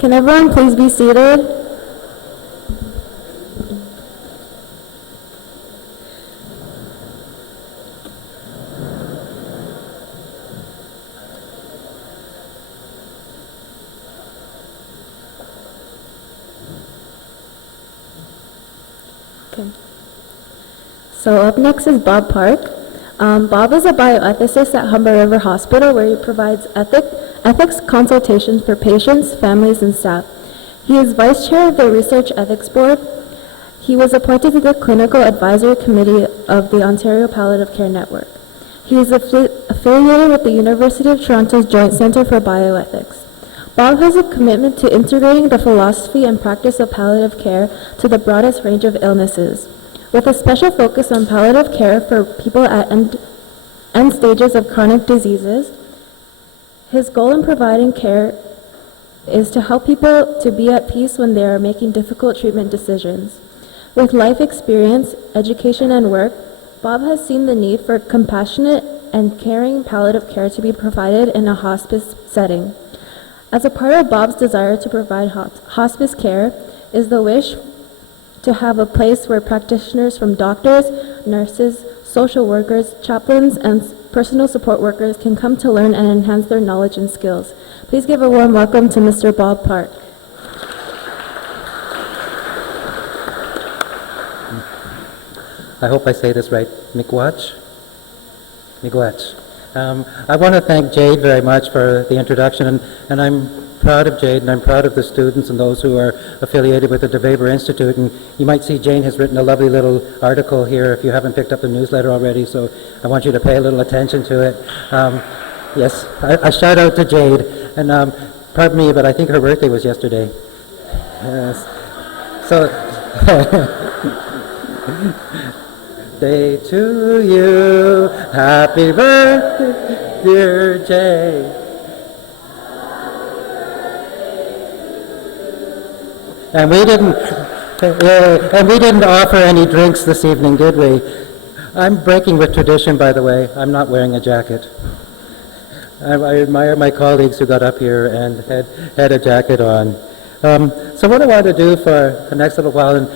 Can everyone please be seated? Okay. So up next is Bob Parke. Bob is a bioethicist at Humber River Hospital, where he provides ethics consultations for patients, families, and staff. He is vice chair of the Research Ethics Board. He was appointed to the Clinical Advisory Committee of the Ontario Palliative Care Network. He is affiliated with the University of Toronto's Joint Centre for Bioethics. Bob has a commitment to integrating the philosophy and practice of palliative care to the broadest range of illnesses, with a special focus on palliative care for people at end stages of chronic diseases. His goal in providing care is to help people to be at peace when they are making difficult treatment decisions. With life experience, education, and work, Bob has seen the need for compassionate and caring palliative care to be provided in a hospice setting. As a part of Bob's desire to provide hospice care is the wish to have a place where practitioners from doctors, nurses, social workers, chaplains, and personal support workers can come to learn and enhance their knowledge and skills. Please give a warm welcome to Mr. Bob Parke. I hope I say this right. Miigwech? Miigwech. I want to thank Jade very much for the introduction, and I'm proud of Jade, and I'm proud of the students and those who are affiliated with the deVeber Institute. And you might see Jane has written a lovely little article here if you haven't picked up the newsletter already, so I want you to pay a little attention to it. Yes, a shout out to Jade, and pardon me, but I think her birthday was yesterday. Yes. So, day to you, happy birthday, dear Jade. And we didn't offer any drinks this evening, did we? I'm breaking with tradition, by the way. I'm not wearing a jacket. I admire my colleagues who got up here and had a jacket on. So what I want to do for the next little while, and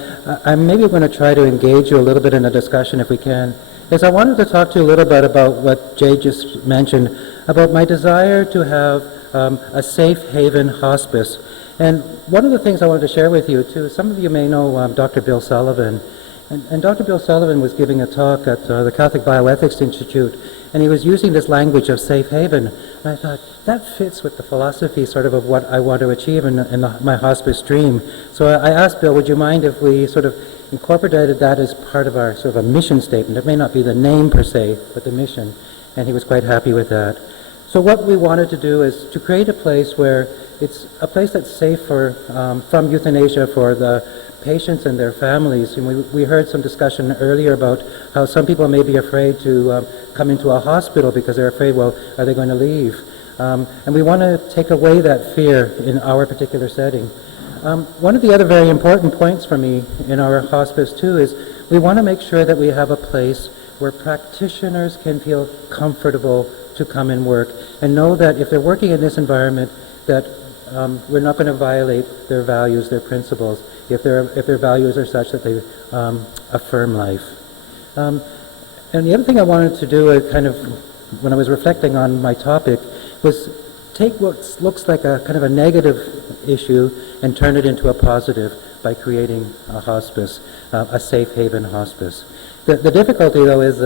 I'm maybe going to try to engage you a little bit in a discussion if we can, is I wanted to talk to you a little bit about what Jay just mentioned, about my desire to have a safe haven hospice. And one of the things I wanted to share with you, too, some of you may know Dr. Bill Sullivan. And Dr. Bill Sullivan was giving a talk at the Catholic Bioethics Institute, and he was using this language of safe haven. And I thought, that fits with the philosophy sort of what I want to achieve in my hospice dream. So I asked Bill, would you mind if we sort of incorporated that as part of our sort of a mission statement? It may not be the name per se, but the mission. And he was quite happy with that. So what we wanted to do is to create a place where it's a place that's safe from euthanasia for the patients and their families. And we heard some discussion earlier about how some people may be afraid to come into a hospital because they're afraid, well, are they going to leave? And we want to take away that fear in our particular setting. One of the other very important points for me in our hospice too is we want to make sure that we have a place where practitioners can feel comfortable to come and work and know that if they're working in this environment that we're not going to violate their values, their principles, if their values are such that they affirm life. And the other thing I wanted to do, kind of, when I was reflecting on my topic, was take what looks like a kind of a negative issue and turn it into a positive by creating a hospice, a safe haven hospice. The difficulty, though, is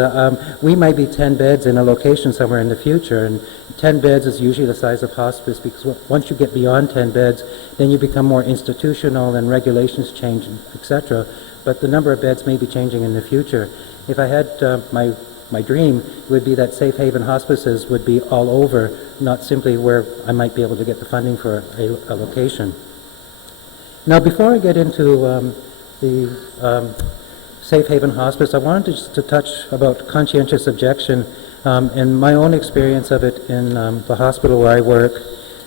we might be 10 beds in a location somewhere in the future, and 10 beds is usually the size of hospice, because once you get beyond 10 beds, then you become more institutional and regulations change, etc. But the number of beds may be changing in the future. If I had my dream, it would be that safe haven hospices would be all over, not simply where I might be able to get the funding for a location. Now, before I get into the safe haven hospice, I wanted just to touch about conscientious objection and my own experience of it in the hospital where I work,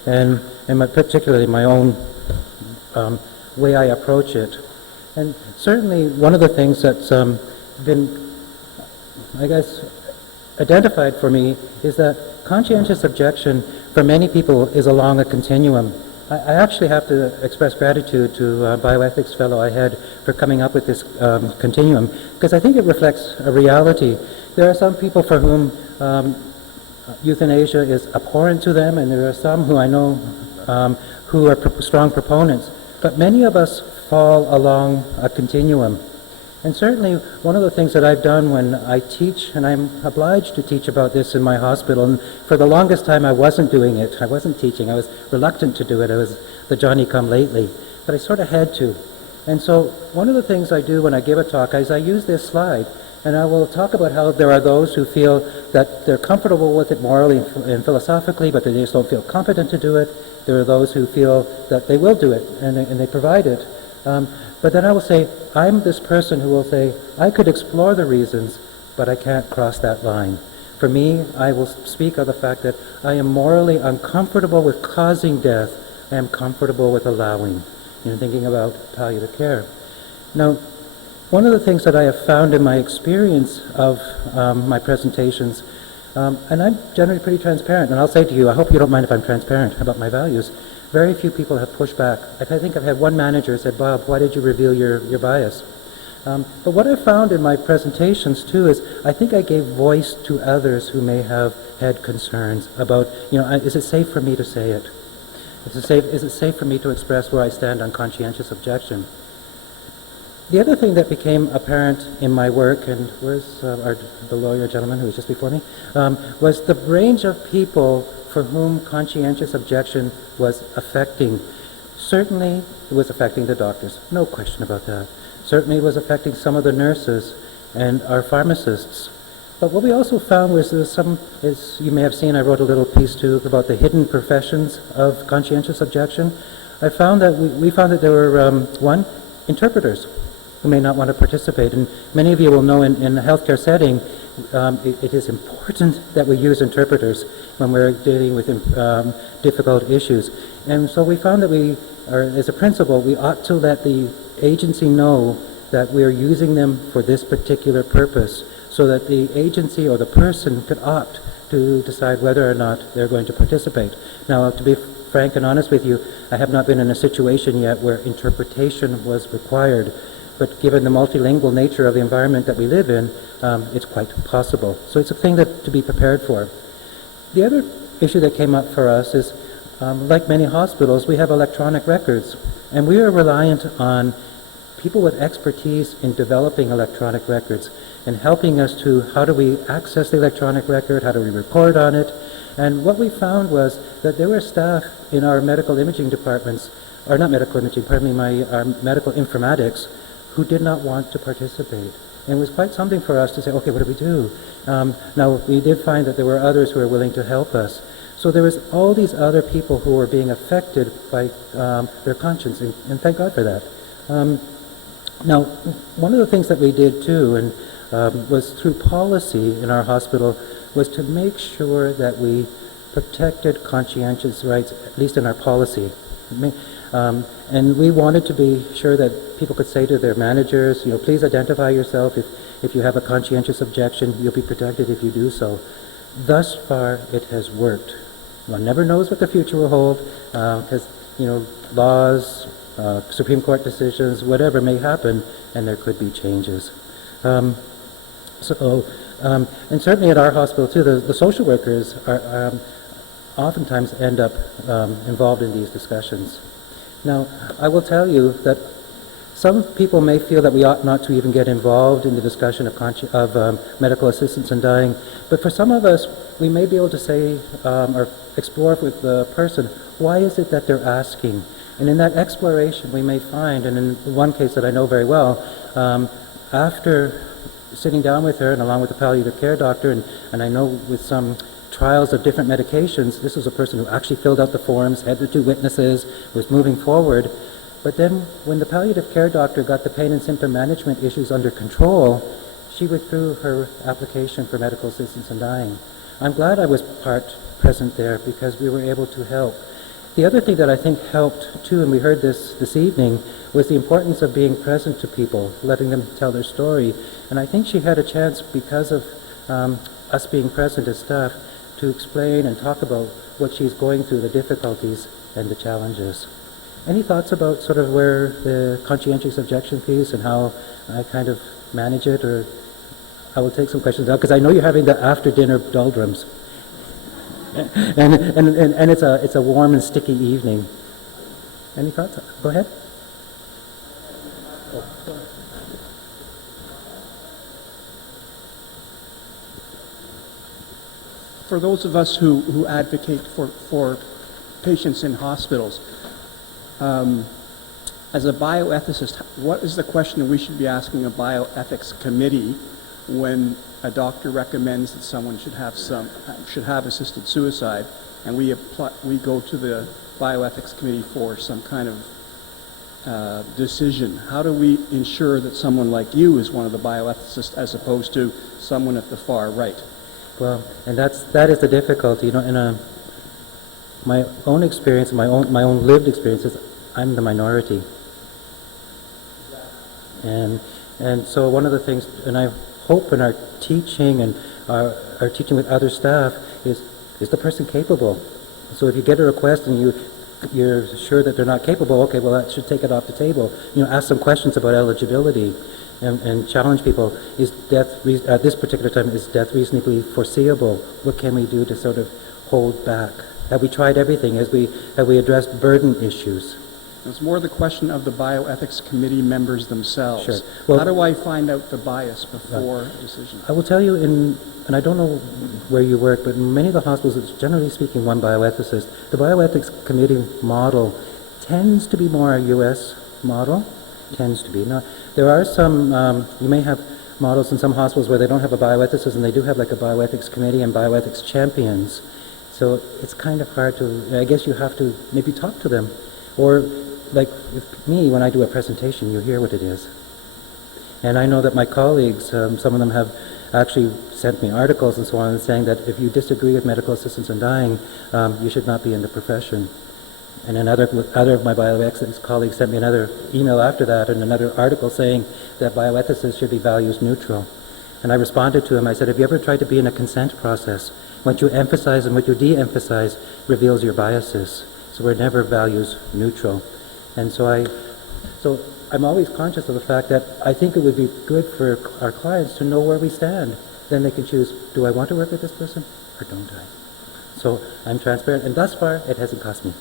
and particularly my own way I approach it. And certainly one of the things that's been, I guess, identified for me is that conscientious objection for many people is along a continuum. I actually have to express gratitude to a bioethics fellow I had for coming up with this continuum, because I think it reflects a reality. There are some people for whom euthanasia is abhorrent to them, and there are some who I know who are strong proponents. But many of us fall along a continuum. And certainly one of the things that I've done when I teach, and I'm obliged to teach about this in my hospital, and for the longest time I wasn't doing it. I wasn't teaching. I was reluctant to do it. I was the Johnny-come-lately. But I sort of had to. And so one of the things I do when I give a talk is I use this slide, and I will talk about how there are those who feel that they're comfortable with it morally and philosophically, but they just don't feel competent to do it. There are those who feel that they will do it, and they provide it. But then I will say, I'm this person who will say, I could explore the reasons, but I can't cross that line. For me, I will speak of the fact that I am morally uncomfortable with causing death. I am comfortable with allowing, thinking about palliative care. Now, one of the things that I have found in my experience of my presentations, and I'm generally pretty transparent, and I'll say to you, I hope you don't mind if I'm transparent about my values. Very few people have pushed back. I think I've had one manager who said, Bob, why did you reveal your bias? But what I found in my presentations, too, is I think I gave voice to others who may have had concerns about, is it safe for me to say it? Is it safe for me to express where I stand on conscientious objection? The other thing that became apparent in my work, and where's the lawyer gentleman who was just before me, was the range of people for whom conscientious objection was affecting. Certainly it was affecting the doctors, no question about that. Certainly it was affecting some of the nurses and our pharmacists. But what we also found was as you may have seen, I wrote a little piece too about the hidden professions of conscientious objection. I found that we found that there were, one, interpreters who may not want to participate. And many of you will know in a healthcare setting, it is important that we use interpreters when we're dealing with difficult issues. And so we found that as a principle, we ought to let the agency know that we're using them for this particular purpose, so that the agency or the person could opt to decide whether or not they're going to participate. Now, to be frank and honest with you, I have not been in a situation yet where interpretation was required. But given the multilingual nature of the environment that we live in, it's quite possible. So it's a thing to be prepared for. The other issue that came up for us is, like many hospitals, we have electronic records. And we are reliant on people with expertise in developing electronic records and helping us to how do we access the electronic record, how do we record on it. And what we found was that there were staff in our medical imaging departments, or not medical imaging, pardon me, our medical informatics, who did not want to participate. And it was quite something for us to say, okay, what do we do? Now, we did find that there were others who were willing to help us. So there was all these other people who were being affected by their conscience, and thank God for that. Now, one of the things that we did too, and was through policy in our hospital, was to make sure that we protected conscientious rights, at least in our policy. And we wanted to be sure that people could say to their managers, please identify yourself. If you have a conscientious objection, you'll be protected if you do so. Thus far, it has worked. One never knows what the future will hold, because, laws, Supreme Court decisions, whatever may happen, and there could be changes. And certainly at our hospital, too, the social workers are oftentimes end up involved in these discussions. Now, I will tell you that some people may feel that we ought not to even get involved in the discussion of medical assistance in dying, but for some of us, we may be able to say or explore with the person, why is it that they're asking? And in that exploration, we may find, and in one case that I know very well, after sitting down with her and along with the palliative care doctor, and I know with some trials of different medications, this was a person who actually filled out the forms, had the two witnesses, was moving forward. But then when the palliative care doctor got the pain and symptom management issues under control, she withdrew her application for medical assistance in dying. I'm glad I was present there because we were able to help. The other thing that I think helped too, and we heard this evening, was the importance of being present to people, letting them tell their story. And I think she had a chance, because of us being present as staff, to explain and talk about what she's going through, the difficulties. and the challenges. Any thoughts about sort of where the conscientious objection piece and how I kind of manage it, or I will take some questions out, because I know you're having the after-dinner doldrums. and it's a warm and sticky evening. Any thoughts? Go ahead. For those of us who advocate for patients in hospitals, as a bioethicist, what is the question that we should be asking a bioethics committee when a doctor recommends that someone should have assisted suicide, and we go to the bioethics committee for some kind of decision? How do we ensure that someone like you is one of the bioethicists as opposed to someone at the far right? Well, and that is the difficulty. My own experience, my own lived experience is I'm the minority. And so one of the things, and I hope in our teaching and our teaching with other staff is the person capable? So if you get a request and you're sure that they're not capable, okay, well that should take it off the table. Ask some questions about eligibility and challenge people. At this particular time, is death reasonably foreseeable? What can we do to sort of hold back? Have we tried everything? Have we addressed burden issues? It's more the question of the bioethics committee members themselves. Sure. Well, how do I find out the bias before a decision? I will tell you, and I don't know where you work, but in many of the hospitals, it's generally speaking one bioethicist. The bioethics committee model tends to be more a U.S. model, tends to be. Now, there are some, you may have models in some hospitals where they don't have a bioethicist and they do have like a bioethics committee and bioethics champions. So it's kind of hard to, I guess you have to maybe talk to them. Or like with me, when I do a presentation, you hear what it is. And I know that my colleagues, some of them have actually sent me articles and so on saying that if you disagree with medical assistance in dying, you should not be in the profession. And another of my bioethics colleagues sent me another email after that and another article saying that bioethicists should be values neutral. And I responded to him, I said, have you ever tried to be in a consent process? What you emphasize and what you de-emphasize reveals your biases. So we're never values neutral. And so I'm always conscious of the fact that I think it would be good for our clients to know where we stand. Then they can choose, do I want to work with this person or don't I? So I'm transparent, and thus far it hasn't cost me.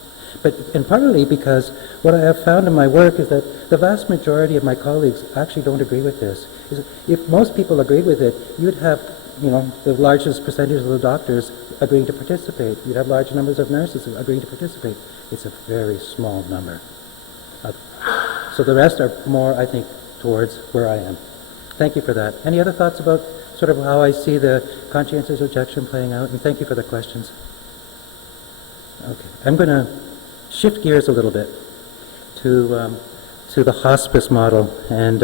And partly because what I have found in my work is that the vast majority of my colleagues actually don't agree with this. If most people agreed with it, you'd have, the largest percentage of the doctors agreeing to participate. You'd have large numbers of nurses agreeing to participate. It's a very small number. So the rest are more, I think, towards where I am. Thank you for that. Any other thoughts about sort of how I see the conscientious objection playing out? And thank you for the questions. Okay, I'm going to shift gears a little bit to the hospice model. And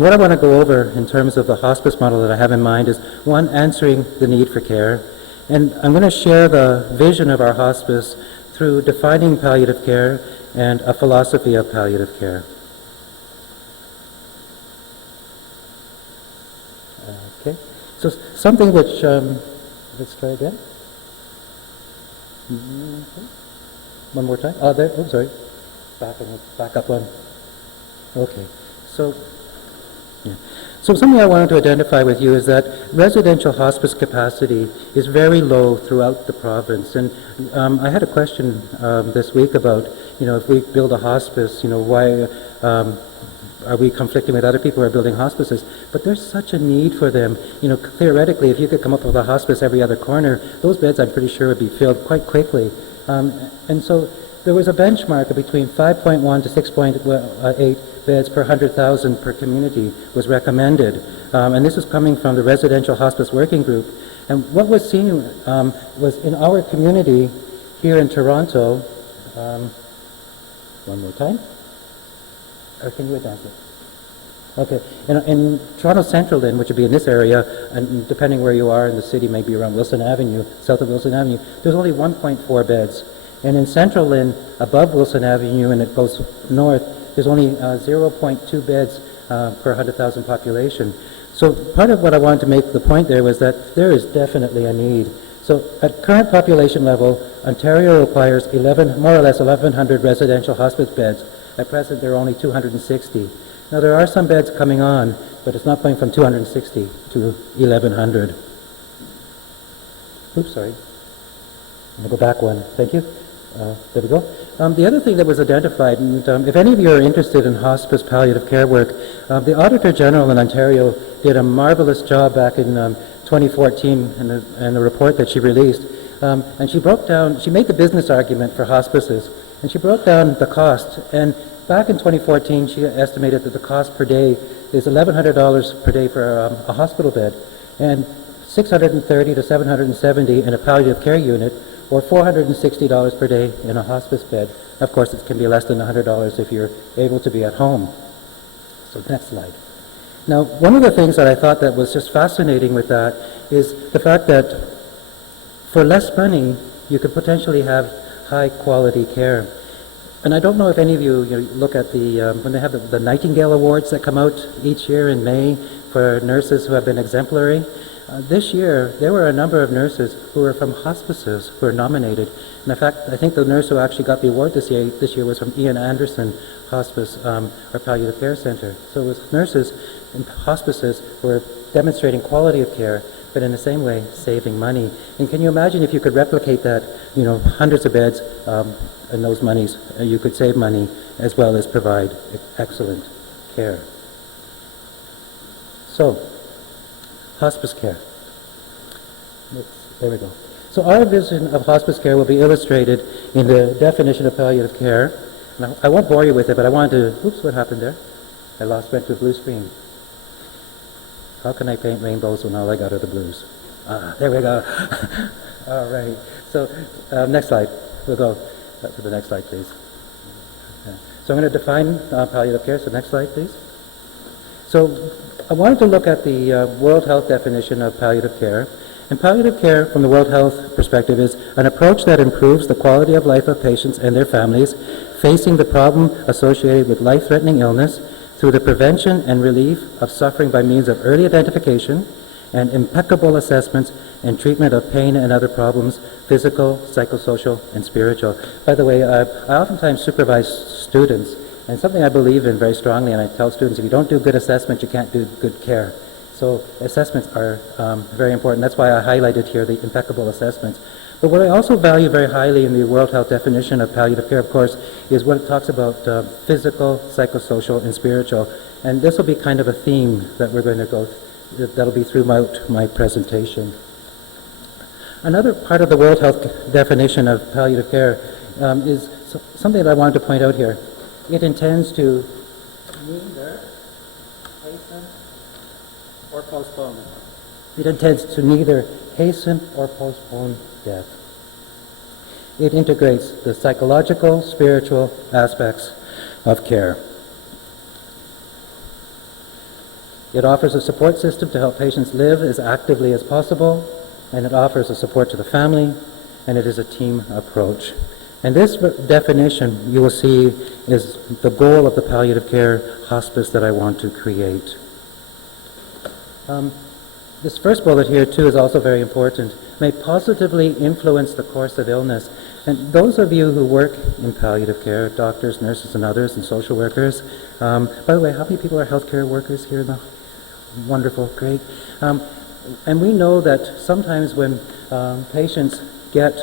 what I want to go over in terms of the hospice model that I have in mind is, one, answering the need for care. And I'm going to share the vision of our hospice through defining palliative care and a philosophy of palliative care. Okay, so something which, let's try again. Okay. One more time. There, oh, sorry. Back up one. Okay, so something I wanted to identify with you is that residential hospice capacity is very low throughout the province. And I had a question this week about, if we build a hospice, why are we conflicting with other people who are building hospices? But there's such a need for them. Theoretically, if you could come up with a hospice every other corner, those beds I'm pretty sure would be filled quite quickly. And so there was a benchmark between 5.1 to 6.8 beds per 100,000 per community was recommended. And this is coming from the Residential Hospice Working Group. And what was seen was in our community here in Toronto, one more time, or can you advance it? Okay, in Toronto Central then, which would be in this area, and depending where you are in the city, maybe around Wilson Avenue, south of Wilson Avenue, there's only 1.4 beds. And in Central Lynn, above Wilson Avenue, and it goes north, there's only 0.2 beds per 100,000 population. So part of what I wanted to make the point there was that there is definitely a need. So at current population level, Ontario requires more or less 1,100 residential hospice beds. At present, there are only 260. Now, there are some beds coming on, but it's not going from 260 to 1,100. Oops, sorry. I'm going to go back one. Thank you. There we go. The other thing that was identified, and if any of you are interested in hospice palliative care work, the Auditor General in Ontario did a marvelous job back in 2014 in the report that she released. And she made the business argument for hospices, and she broke down the cost. And back in 2014, she estimated that the cost per day is $1,100 per day for a hospital bed, and $630 to $770 in a palliative care unit, or $460 per day in a hospice bed. Of course, it can be less than $100 if you're able to be at home. So next slide. Now, one of the things that I thought that was just fascinating with that is the fact that for less money, you could potentially have high quality care. And I don't know if any of you, look at when they have the Nightingale Awards that come out each year in May for nurses who have been exemplary. This year, there were a number of nurses who were from hospices who were nominated. And in fact, I think the nurse who actually got the award this year was from Ian Anderson Hospice or Palliative Care Center. So it was nurses in hospices who were demonstrating quality of care, but in the same way, saving money. And can you imagine if you could replicate that, hundreds of beds and those monies, you could save money as well as provide excellent care. So, hospice care. There we go. So our vision of hospice care will be illustrated in the definition of palliative care. Now, I won't bore you with it, but I wanted to, oops, what happened there? Went to a blue screen. How can I paint rainbows when all I got are the blues? There we go. All right. So next slide. We'll go to the next slide, please. So I'm going to define palliative care. So next slide, please. So I wanted to look at the World Health definition of palliative care. And palliative care, from the World Health perspective, is an approach that improves the quality of life of patients and their families facing the problem associated with life-threatening illness through the prevention and relief of suffering by means of early identification and impeccable assessments and treatment of pain and other problems, physical, psychosocial, and spiritual. By the way, I oftentimes supervise students, and something I believe in very strongly, and I tell students, if you don't do good assessment, you can't do good care. So assessments are very important. That's why I highlighted here the impeccable assessments. But what I also value very highly in the World Health definition of palliative care, of course, is what it talks about physical, psychosocial, and spiritual. And this will be kind of a theme that we're going to go, that'll be throughout my presentation. Another part of the World Health definition of palliative care is something that I wanted to point out here. It intends to neither hasten or postpone. It intends to neither hasten or postpone death. It integrates the psychological, spiritual aspects of care. It offers a support system to help patients live as actively as possible, and it offers a support to the family, and it is a team approach. And this definition, you will see, is the goal of the palliative care hospice that I want to create. This first bullet here, too, is also very important. May positively influence the course of illness. And those of you who work in palliative care, doctors, nurses, and others, and social workers, by the way, how many people are healthcare workers here now? Wonderful, great. And we know that sometimes when patients get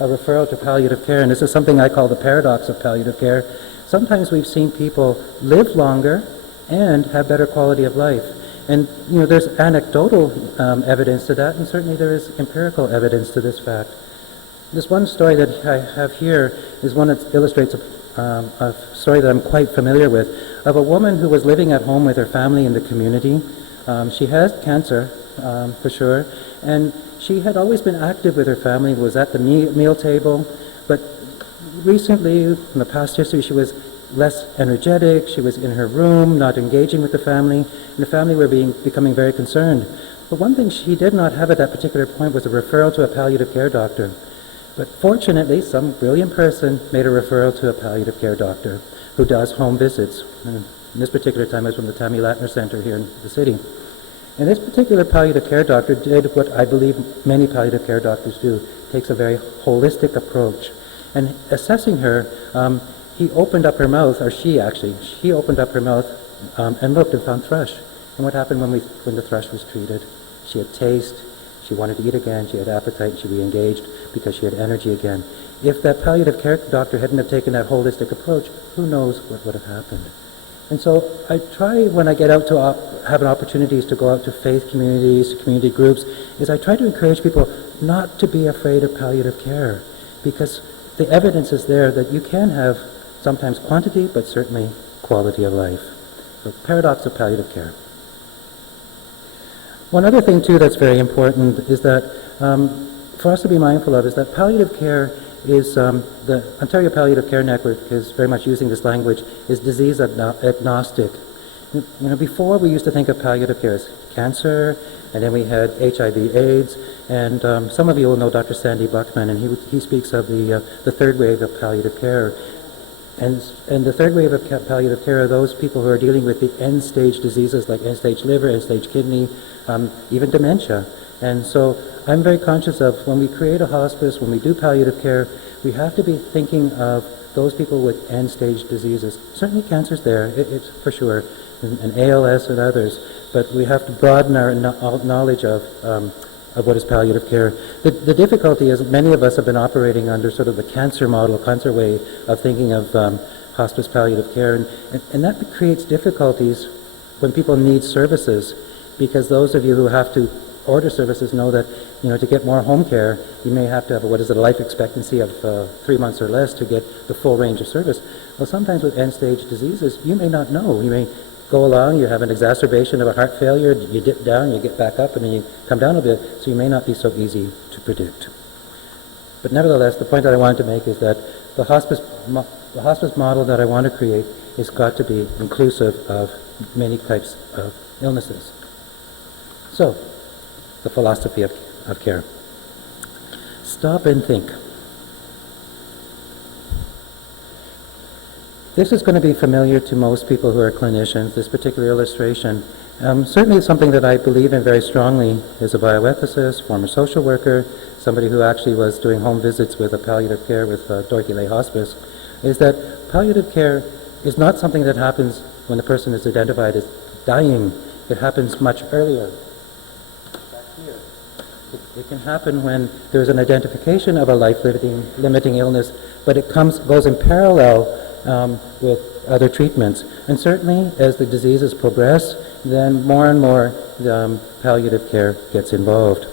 a referral to palliative care, and this is something I call the paradox of palliative care, sometimes we've seen people live longer and have better quality of life. And, there's anecdotal evidence to that, and certainly there is empirical evidence to this fact. This one story that I have here is one that illustrates a story that I'm quite familiar with, of a woman who was living at home with her family in the community. She has cancer, for sure, and she had always been active with her family, was at the meal table, but recently, in the past history, she was less energetic, she was in her room, not engaging with the family, and the family were becoming very concerned. But one thing she did not have at that particular point was a referral to a palliative care doctor. But fortunately, some brilliant person made a referral to a palliative care doctor who does home visits. And this particular time, I was from the Tammy Latner Center here in the city. And this particular palliative care doctor did what I believe many palliative care doctors do, takes a very holistic approach. And assessing her, he opened up her mouth, or she opened up her mouth and looked and found thrush. And what happened when the thrush was treated? She had taste, she wanted to eat again, she had appetite, she re-engaged because she had energy again. If that palliative care doctor hadn't have taken that holistic approach, who knows what would have happened? And so I try, when I get out to have opportunities to go out to faith communities, to community groups, is I try to encourage people not to be afraid of palliative care, because the evidence is there that you can have sometimes quantity, but certainly quality of life. The paradox of palliative care. One other thing, too, that's very important is that for us to be mindful of is that palliative care is, the Ontario Palliative Care Network is very much using this language, is disease agnostic. You know, before we used to think of palliative care as cancer, and then we had HIV/AIDS, and some of you will know Dr. Sandy Buckman, and he speaks of the third wave of palliative care. And the third wave of palliative care are those people who are dealing with the end-stage diseases like end-stage liver, end-stage kidney, even dementia. And so I'm very conscious of when we create a hospice, when we do palliative care, we have to be thinking of those people with end-stage diseases. Certainly cancer's there, it's for sure, and ALS and others, but we have to broaden our knowledge of what is palliative care. The difficulty is many of us have been operating under sort of the cancer model, cancer way of thinking of hospice palliative care, and that creates difficulties when people need services, because those of you who have to order services know that, you know, to get more home care, you may have to have a life expectancy of 3 months or less to get the full range of service. Well, sometimes with end-stage diseases, you may not know. You may go along, you have an exacerbation of a heart failure, you dip down, you get back up, and then you come down a bit, so you may not be so easy to predict. But nevertheless, the point that I wanted to make is that the hospice model that I want to create has got to be inclusive of many types of illnesses. So, the philosophy of care. Stop and think. This is going to be familiar to most people who are clinicians, this particular illustration. Certainly it's something that I believe in very strongly as a bioethicist, former social worker, somebody who actually was doing home visits with a palliative care with Dorothy Lay Hospice, is that palliative care is not something that happens when the person is identified as dying. It happens much earlier. It can happen when there's an identification of a life-limiting illness, but it goes in parallel with other treatments. And certainly, as the diseases progress, then more and more palliative care gets involved.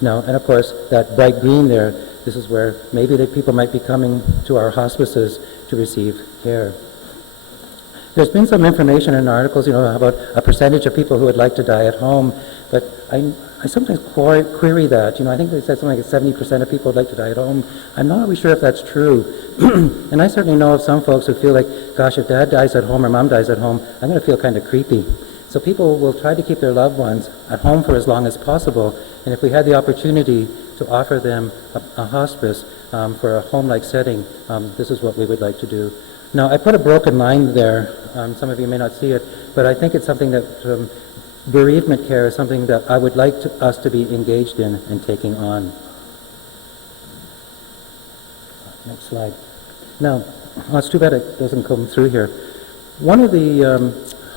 Now, and of course, that bright green there, this is where maybe the people might be coming to our hospices to receive care. There's been some information in articles, about a percentage of people who would like to die at home, but I sometimes query that. I think they said something like 70% of people would like to die at home. I'm not always sure if that's true. And I certainly know of some folks who feel like, gosh, if dad dies at home or mom dies at home, I'm going to feel kind of creepy. So people will try to keep their loved ones at home for as long as possible. And if we had the opportunity to offer them a hospice for a home-like setting, this is what we would like to do. Now, I put a broken line there. Some of you may not see it, but I think it's something that bereavement care is something that I would like us to be engaged in and taking on. Next slide. Now, it's too bad it doesn't come through here. One of the,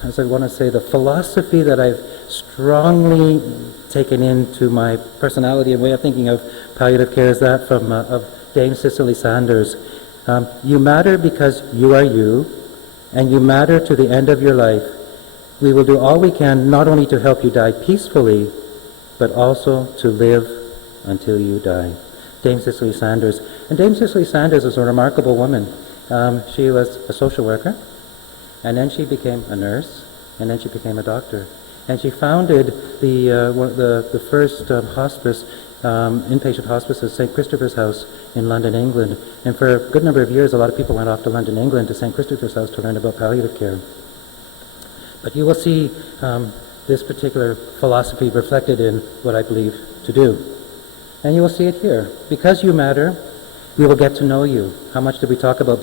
as I want to say, the philosophy that I've strongly taken into my personality and way of thinking of palliative care is that from of Dame Cicely Sanders. You matter because you are you, and you matter to the end of your life. We will do all we can not only to help you die peacefully, but also to live until you die. Dame Cicely Sanders. And Dame Cicely Sanders is a remarkable woman. She was a social worker, and then she became a nurse, and then she became a doctor. And she founded the first hospice, inpatient hospice at St. Christopher's House in London, England. And for a good number of years, a lot of people went off to London, England to St. Christopher's House to learn about palliative care. But you will see this particular philosophy reflected in what I believe to do. And you will see it here. Because you matter, we will get to know you. How much did we talk about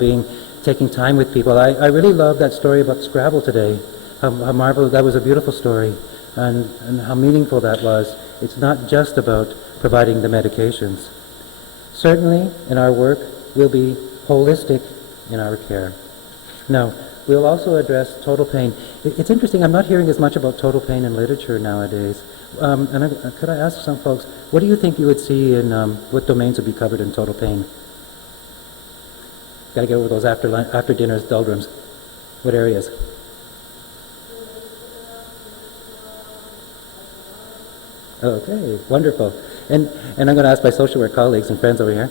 taking time with people? I really love that story about Scrabble today. How marvelous, that was a beautiful story. and how meaningful that was. It's not just about providing the medications. Certainly, in our work, we'll be holistic in our care. Now, we'll also address total pain. It's interesting, I'm not hearing as much about total pain in literature nowadays. Could I ask some folks, what do you think you would see in, what domains would be covered in total pain? Got to get over those after dinner doldrums. What areas? Okay, wonderful. And I'm going to ask my social work colleagues and friends over here,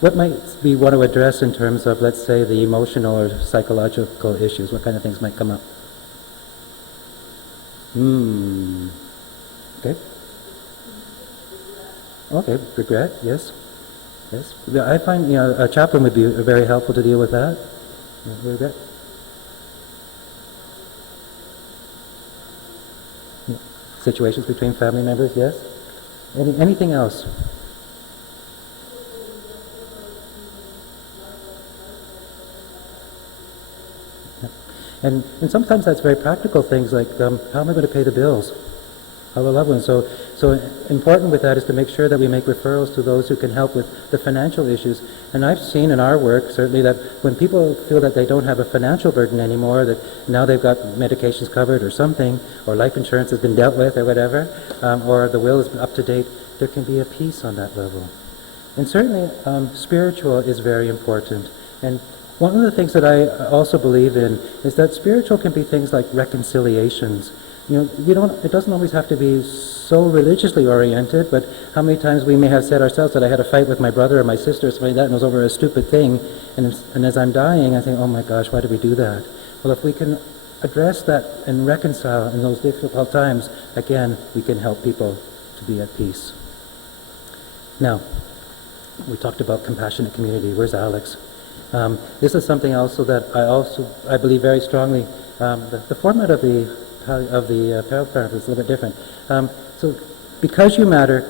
what might we want to address in terms of, let's say, the emotional or psychological issues? What kind of things might come up? Okay. Okay, regret, yes. Yes. Yeah, I find, a chaplain would be very helpful to deal with that. Regret. Yeah. Situations between family members, yes. Anything else? And sometimes that's very practical things like, how am I going to pay the bills? How will loved ones? So important with that is to make sure that we make referrals to those who can help with the financial issues. And I've seen in our work, certainly, that when people feel that they don't have a financial burden anymore, that now they've got medications covered or something, or life insurance has been dealt with or whatever, or the will is up to date, there can be a peace on that level. And certainly, spiritual is very important. And one of the things that I also believe in is that spiritual can be things like reconciliations. It doesn't always have to be so religiously oriented, but how many times we may have said ourselves that I had a fight with my brother or my sister or something like that, and it was over a stupid thing, and as I'm dying, I think, oh my gosh, why did we do that? Well, if we can address that and reconcile in those difficult times, again, we can help people to be at peace. Now, we talked about compassionate community. Where's Alex? This is something also that I believe very strongly. The format of the paragraph is a little bit different. So, because you matter,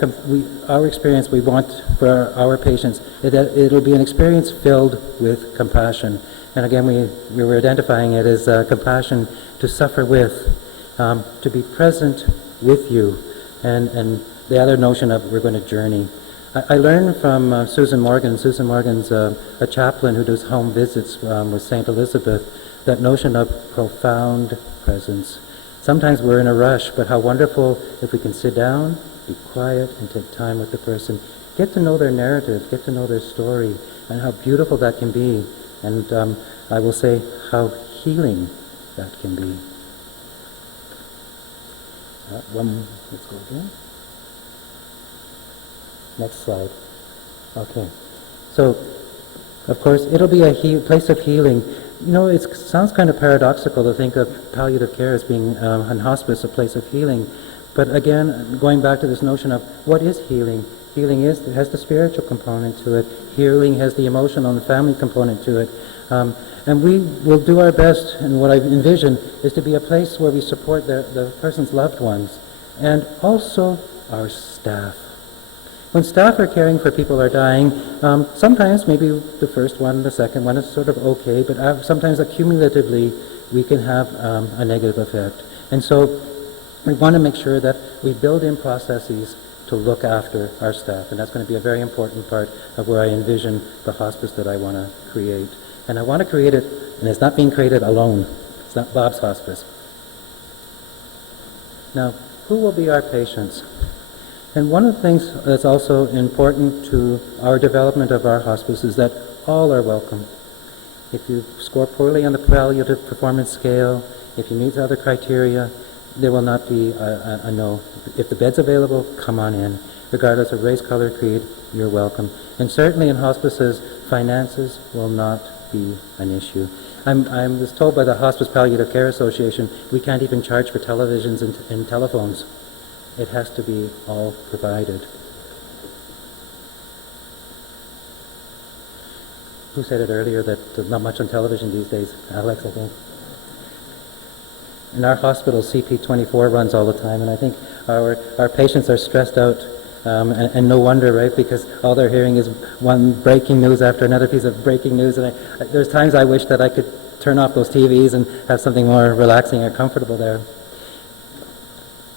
our experience we want for our patients is that it'll be an experience filled with compassion. And again, we were identifying it as compassion to suffer with, to be present with you, and the other notion of we're going to journey. I learned from Susan Morgan. Susan Morgan's a chaplain who does home visits with St. Elizabeth, that notion of profound presence. Sometimes we're in a rush, but how wonderful if we can sit down, be quiet, and take time with the person. Get to know their narrative, get to know their story, and how beautiful that can be. And I will say how healing that can be. Let's go again. Next slide. Okay. So, of course, it'll be a place of healing. It sounds kind of paradoxical to think of palliative care as being, and hospice, a place of healing. But again, going back to this notion of what is healing? Healing has the spiritual component to it. Healing has the emotional and the family component to it. And we will do our best, and what I envision is to be a place where we support the person's loved ones, and also our staff. When staff are caring for people who are dying, sometimes maybe the first one, the second one is sort of okay, but sometimes accumulatively we can have a negative effect. And so we want to make sure that we build in processes to look after our staff, and that's going to be a very important part of where I envision the hospice that I want to create. And I want to create it, and it's not being created alone. It's not Bob's hospice. Now, who will be our patients? And one of the things that's also important to our development of our hospice is that all are welcome. If you score poorly on the palliative performance scale, if you meet the other criteria, there will not be a no. If the bed's available, come on in. Regardless of race, color, creed, you're welcome. And certainly in hospices, finances will not be an issue. I was told by the Hospice Palliative Care Association, we can't even charge for televisions and telephones. It has to be all provided. Who said it earlier that there's not much on television these days? Alex, I think. In our hospital, CP24 runs all the time, and I think our patients are stressed out, and no wonder, right? Because all they're hearing is one breaking news after another piece of breaking news, and there's times I wish that I could turn off those TVs and have something more relaxing or comfortable there.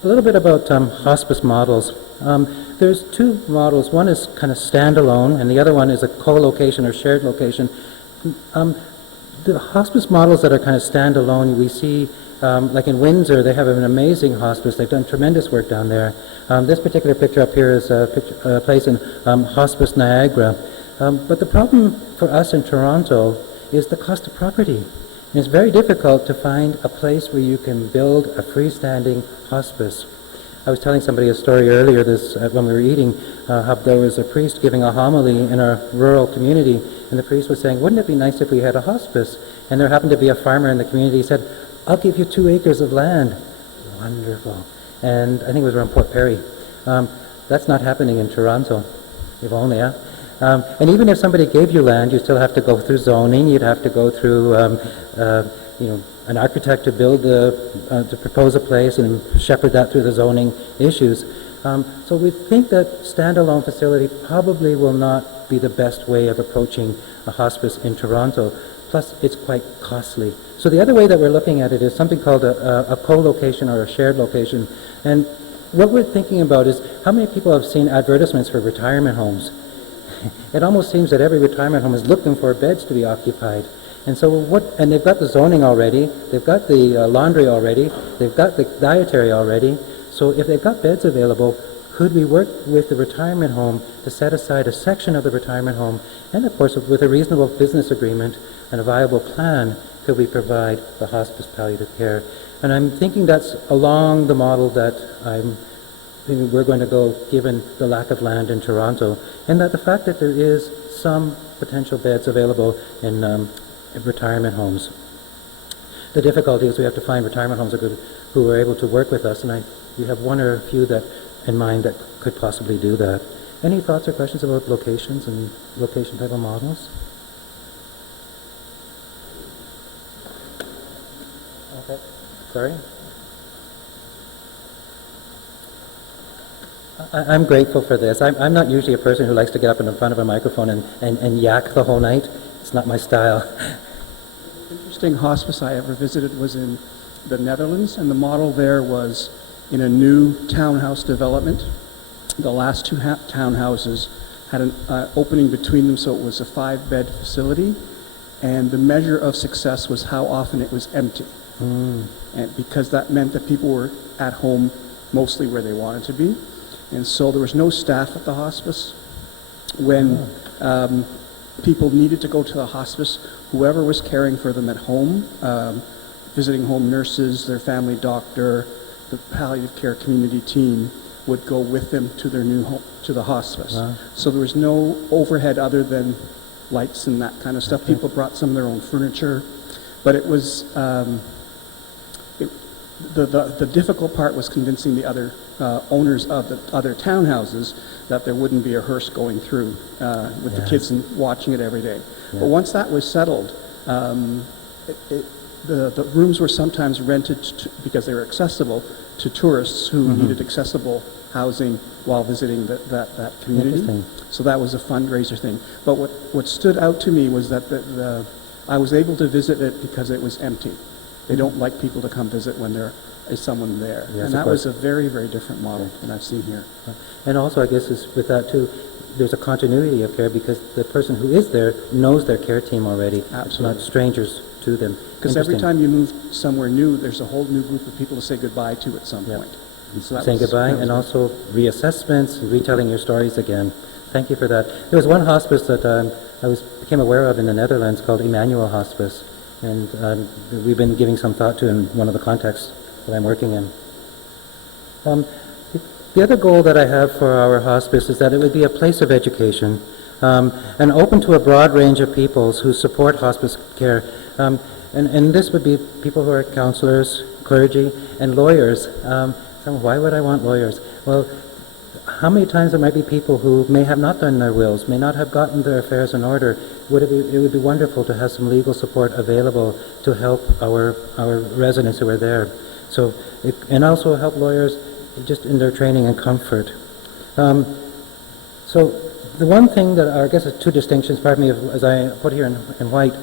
A little bit about hospice models. There's two models. One is kind of standalone, and the other one is a co-location or shared location. The hospice models that are kind of standalone, we see, like in Windsor, they have an amazing hospice. They've done tremendous work down there. This particular picture up here is a place in Hospice Niagara. But the problem for us in Toronto is the cost of property. And it's very difficult to find a place where you can build a freestanding hospice. I was telling somebody a story earlier when we were eating, how there was a priest giving a homily in a rural community, and the priest was saying, wouldn't it be nice if we had a hospice? And there happened to be a farmer in the community. He said, I'll give you 2 acres of land. Wonderful. And I think it was around Port Perry. That's not happening in Toronto, if only, huh? And even if somebody gave you land, you still have to go through zoning. You'd have to go through, an architect to build to propose a place and shepherd that through the zoning issues. So we think that standalone facility probably will not be the best way of approaching a hospice in Toronto. Plus, it's quite costly. So the other way that we're looking at it is something called a co-location or a shared location. And what we're thinking about is how many people have seen advertisements for retirement homes? It almost seems that every retirement home is looking for beds to be occupied. And so and they've got the zoning already, they've got the laundry already, they've got the dietary already. So if they've got beds available, could we work with the retirement home to set aside a section of the retirement home, and of course with a reasonable business agreement and a viable plan, could we provide the hospice palliative care? And I'm thinking that's along the model that we're going to go, given the lack of land in Toronto, and that the fact that there is some potential beds available in retirement homes. The difficulty is we have to find retirement homes who are able to work with us, and we have one or a few that in mind that could possibly do that. Any thoughts or questions about locations and location type of models? Okay. Sorry? I'm grateful for this. I'm not usually a person who likes to get up in front of a microphone and yak the whole night. It's not my style. Interesting hospice I ever visited was in the Netherlands, and the model there was in a new townhouse development. The last two townhouses had an opening between them, so it was a 5-bed facility, and the measure of success was how often it was empty. And because that meant that people were at home mostly where they wanted to be. And so there was no staff at the hospice. When people needed to go to the hospice, whoever was caring for them at home, visiting home nurses, their family doctor, the palliative care community team would go with them to their new home, to the hospice. Wow. So there was no overhead other than lights and that kind of stuff. Okay. People brought some of their own furniture, but it was the difficult part was convincing the other owners of the other townhouses that there wouldn't be a hearse going through with the kids and watching it every day. Yeah. But once that was settled, the rooms were sometimes rented because they were accessible to tourists who needed accessible housing while visiting that community. So that was a fundraiser thing. But what stood out to me was that I was able to visit it because it was empty. They don't like people to come visit when there is someone there. Yes, and that was a very, very different model than I've seen here. And also, I guess, with that too, there's a continuity of care because the person who is there knows their care team already. Absolutely. It's not strangers to them. Because every time you move somewhere new, there's a whole new group of people to say goodbye to at some point. So saying goodbye, and also reassessments, retelling your stories again. Thank you for that. There was one hospice that I became aware of in the Netherlands called Emmanuel Hospice. And we've been giving some thought to in one of the contexts that I'm working in. The other goal that I have for our hospice is that it would be a place of education and open to a broad range of peoples who support hospice care. And this would be people who are counselors, clergy, and lawyers. So why would I want lawyers? Well, how many times there might be people who may have not done their wills, may not have gotten their affairs in order. It would be wonderful to have some legal support available to help our residents who are there. So, and also help lawyers just in their training and comfort. So the one thing that, I guess, is two distinctions, pardon me, as I put here in white,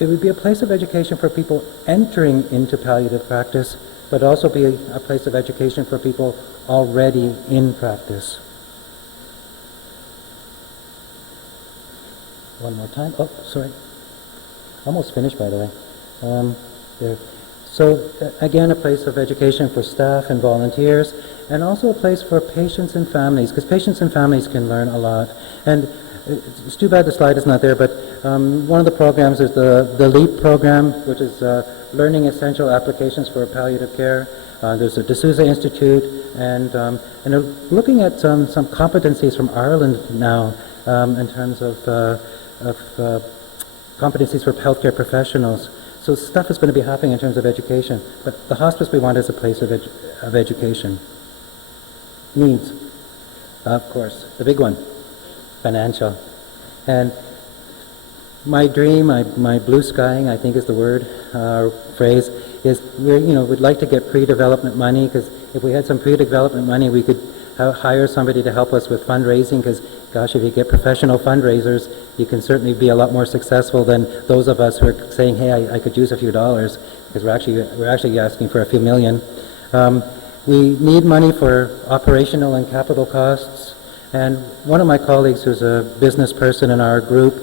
it would be a place of education for people entering into palliative practice, but also be a place of education for people already in practice. One more time. Oh, sorry. Almost finished, by the way. There. So, again, a place of education for staff and volunteers, and also a place for patients and families, because patients and families can learn a lot. And it's too bad the slide is not there, but one of the programs is the LEAP program, which is Learning Essential Applications for Palliative Care. There's the D'Souza Institute, and they're looking at some competencies from Ireland now in terms of competencies for healthcare professionals. So stuff is going to be happening in terms of education, but the hospice we want is a place of education. Needs, of course, the big one, financial. And my dream, my blue skying, I think is the word, phrase, is we'd like to get pre-development money, because if we had some pre-development money, we could hire somebody to help us with fundraising, because gosh, if you get professional fundraisers, you can certainly be a lot more successful than those of us who are saying, hey, I could use a few dollars, because we're actually asking for a few million. We need money for operational and capital costs, and one of my colleagues who's a business person in our group,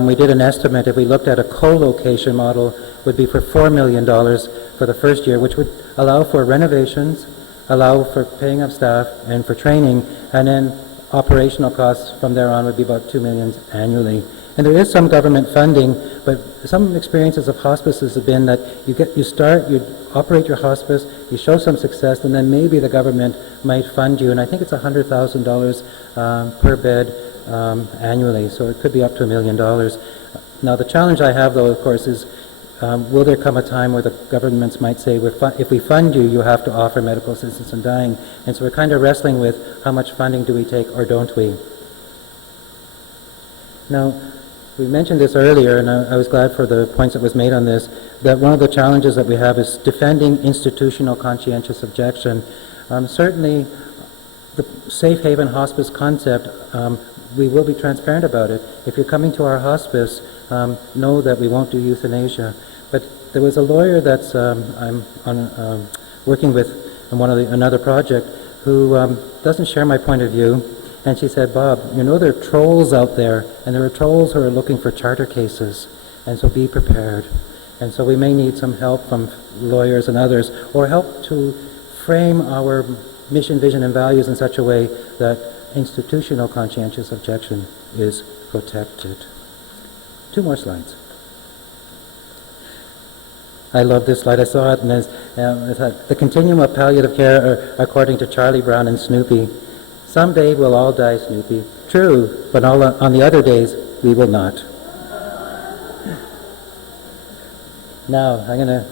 we did an estimate. If we looked at a co-location model, would be for $4 million for the first year, which would allow for renovations, allow for paying of staff and for training, and then operational costs from there on would be about $2 million annually. And there is some government funding, but some experiences of hospices have been that you operate your hospice, you show some success, and then maybe the government might fund you, and I think it's $100,000 per bed annually, so it could be up to $1 million. Now the challenge I have, though, of course, is will there come a time where the governments might say, if we fund you, you have to offer medical assistance in dying? And so we're kind of wrestling with how much funding do we take or don't we? Now, we mentioned this earlier, and I was glad for the points that was made on this, that one of the challenges that we have is defending institutional conscientious objection. Certainly, the safe haven hospice concept, we will be transparent about it. If you're coming to our hospice, know that we won't do euthanasia. But there was a lawyer that's I'm working with on another project who doesn't share my point of view. And she said, Bob, there are trolls out there, and there are trolls who are looking for charter cases, and so be prepared. And so we may need some help from lawyers and others, or help to frame our mission, vision, and values in such a way that institutional conscientious objection is protected. 2 more slides. I love this slide. I saw it, and it's the continuum of palliative care according to Charlie Brown and Snoopy. Someday we'll all die, Snoopy. True, but on the other days, we will not. Now, I'm going to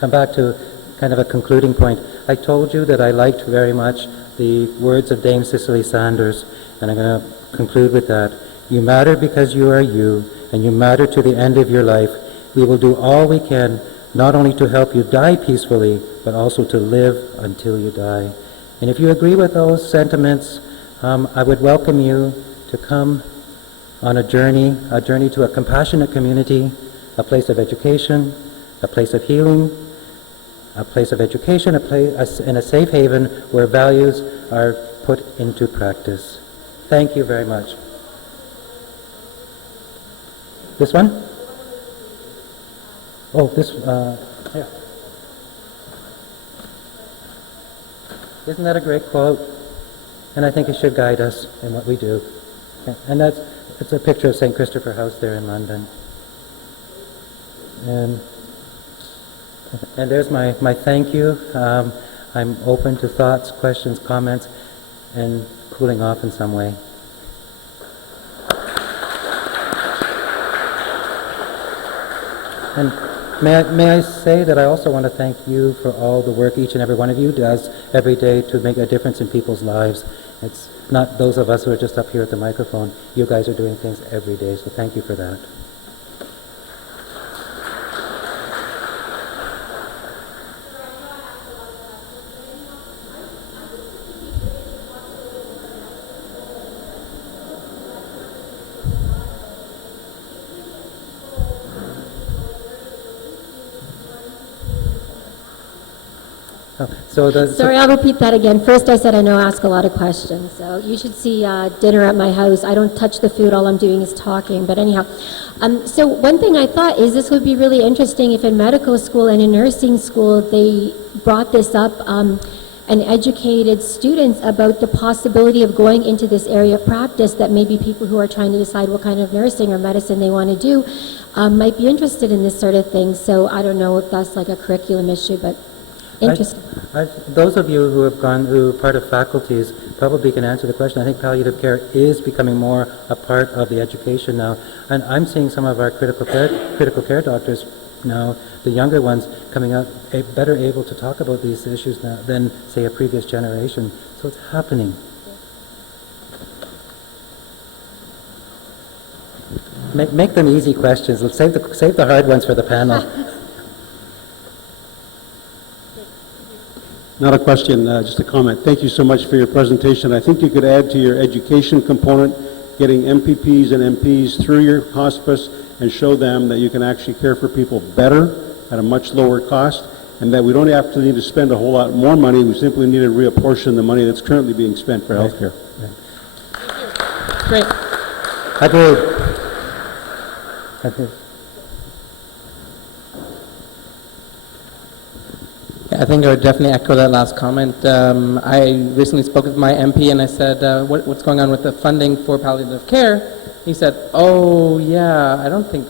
come back to kind of a concluding point. I told you that I liked very much the words of Dame Cicely Sanders, and I'm going to conclude with that. You matter because you are you, and you matter to the end of your life. We will do all we can, not only to help you die peacefully, but also to live until you die. And if you agree with those sentiments, I would welcome you to come on a journey to a compassionate community, a place of education, a place of healing, a place of education, and a safe haven where values are put into practice. Thank you very much. This one? Oh, this, yeah. Isn't that a great quote? And I think it should guide us in what we do. And it's a picture of St. Christopher House there in London. And there's my thank you. I'm open to thoughts, questions, comments, and cooling off in some way. And may I say that I also want to thank you for all the work each and every one of you does every day to make a difference in people's lives. It's not those of us who are just up here at the microphone. You guys are doing things every day, so thank you for that. Sorry, I'll repeat that again. First, I said I know I ask a lot of questions. So you should see dinner at my house. I don't touch the food. All I'm doing is talking. But anyhow, so one thing I thought is this would be really interesting if in medical school and in nursing school they brought this up and educated students about the possibility of going into this area of practice that maybe people who are trying to decide what kind of nursing or medicine they want to do might be interested in this sort of thing. So I don't know if that's like a curriculum issue, but interesting. Those of you who are part of faculties probably can answer the question. I think palliative care is becoming more a part of the education now, and I'm seeing some of our critical care doctors now, the younger ones, coming out better able to talk about these issues now than, say, a previous generation. So it's happening. Make them easy questions. Let's save the hard ones for the panel. Not a question, just a comment. Thank you so much for your presentation. I think you could add to your education component, getting MPPs and MPs through your hospice and show them that you can actually care for people better at a much lower cost, and that we don't have to need to spend a whole lot more money. We simply need to reapportion the money that's currently being spent for healthcare. Great. Agreed. I think I would definitely echo that last comment. I recently spoke with my MP and I said, what's going on with the funding for palliative care? He said, oh yeah, I don't think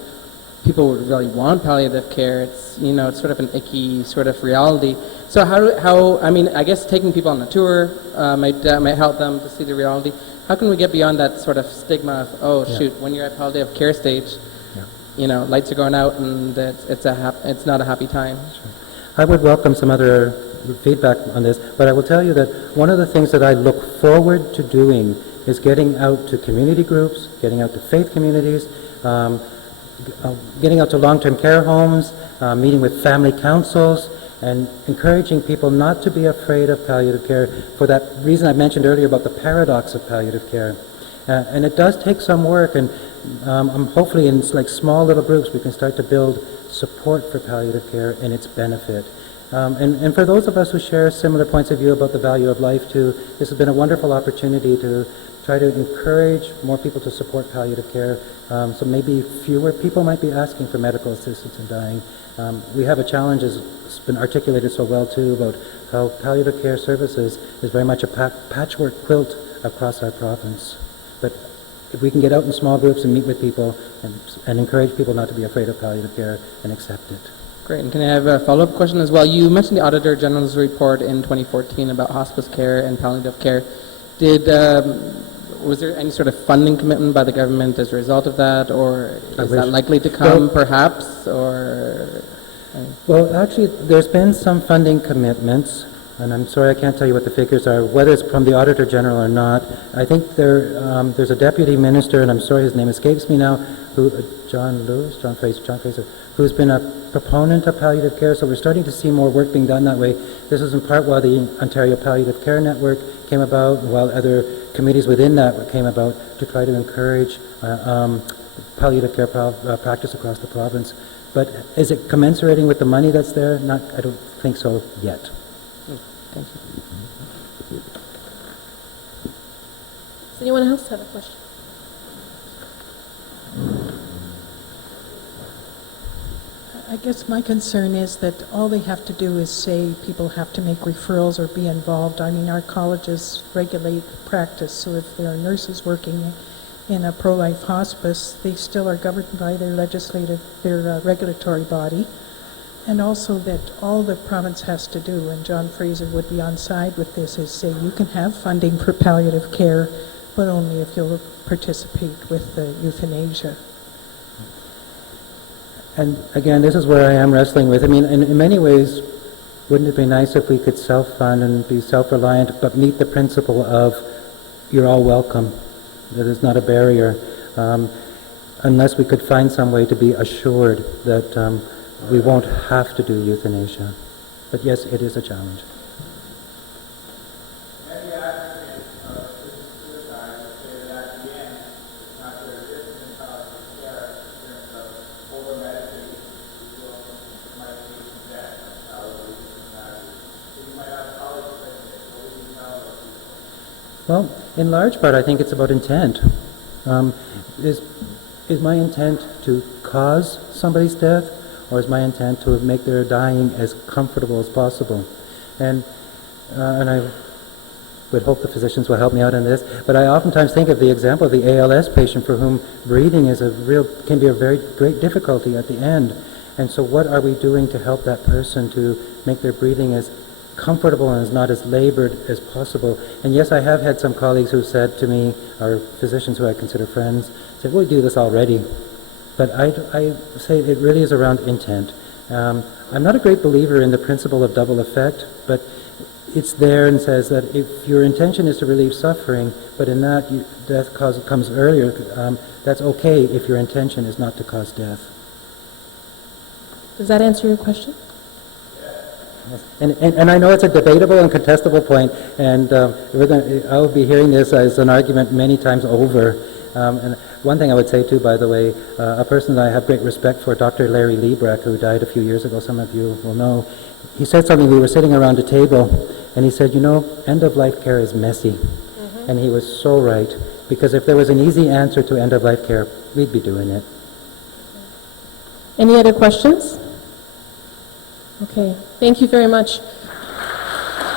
people would really want palliative care. It's, it's sort of an icky sort of reality. So I guess taking people on a tour might help them to see the reality. How can we get beyond that sort of stigma of, shoot, when you're at palliative care stage, lights are going out and it's not a happy time. Sure. I would welcome some other feedback on this, but I will tell you that one of the things that I look forward to doing is getting out to community groups, getting out to faith communities, getting out to long-term care homes, meeting with family councils, and encouraging people not to be afraid of palliative care for that reason I mentioned earlier about the paradox of palliative care. And it does take some work, and hopefully in like small little groups we can start to build support for palliative care and its benefit. And for those of us who share similar points of view about the value of life too, this has been a wonderful opportunity to try to encourage more people to support palliative care. So maybe fewer people might be asking for medical assistance in dying. We have a challenge, as it's been articulated so well too, about how palliative care services is very much a patchwork quilt across our province. But if we can get out in small groups and meet with people and encourage people not to be afraid of palliative care and accept it. Great. And can I have a follow-up question as well? You mentioned the Auditor General's report in 2014 about hospice care and palliative care. Was there any sort of funding commitment by the government as a result of that, or is that likely to come perhaps, or? Well, actually, there's been some funding commitments, and I'm sorry I can't tell you what the figures are, whether it's from the Auditor General or not. I think there's a deputy minister, and I'm sorry his name escapes me now, John Fraser, who's been a proponent of palliative care, so we're starting to see more work being done that way. This is in part why the Ontario Palliative Care Network came about, while other committees within that came about to try to encourage palliative care practice across the province. But is it commensurating with the money that's there? I don't think so yet. Thank you. Does anyone else have a question? I guess my concern is that all they have to do is say people have to make referrals or be involved. I mean, our colleges regulate practice, so if there are nurses working in a pro-life hospice, they still are governed by their regulatory body. And also that all the province has to do, and John Fraser would be on side with this, is say you can have funding for palliative care, but only if you'll participate with the euthanasia. And again, this is where I am wrestling with. I mean, in many ways, wouldn't it be nice if we could self-fund and be self-reliant, but meet the principle of you're all welcome, that is not a barrier, unless we could find some way to be assured that we won't have to do euthanasia. But yes, it is a challenge. Well, in large part, I think it's about intent. Um, is, is my intent to cause somebody's death, or is my intent to make their dying as comfortable as possible? And I would hope the physicians will help me out in this, but I oftentimes think of the example of the ALS patient for whom breathing is can be a very great difficulty at the end. And so what are we doing to help that person to make their breathing as comfortable and as not as labored as possible? And yes, I have had some colleagues who said to me, or physicians who I consider friends, said, we do this already. But I say it really is around intent. I'm not a great believer in the principle of double effect, but it's there and says that if your intention is to relieve suffering, but in that death comes earlier, that's okay if your intention is not to cause death. Does that answer your question? And I know it's a debatable and contestable point, and I'll be hearing this as an argument many times over. And one thing I would say too, by the way, a person that I have great respect for, Dr. Larry Liebrecht, who died a few years ago, some of you will know, he said something, we were sitting around a table, and he said, end-of-life care is messy. And he was so right, because if there was an easy answer to end-of-life care, we'd be doing it. Any other questions? Okay, thank you very much.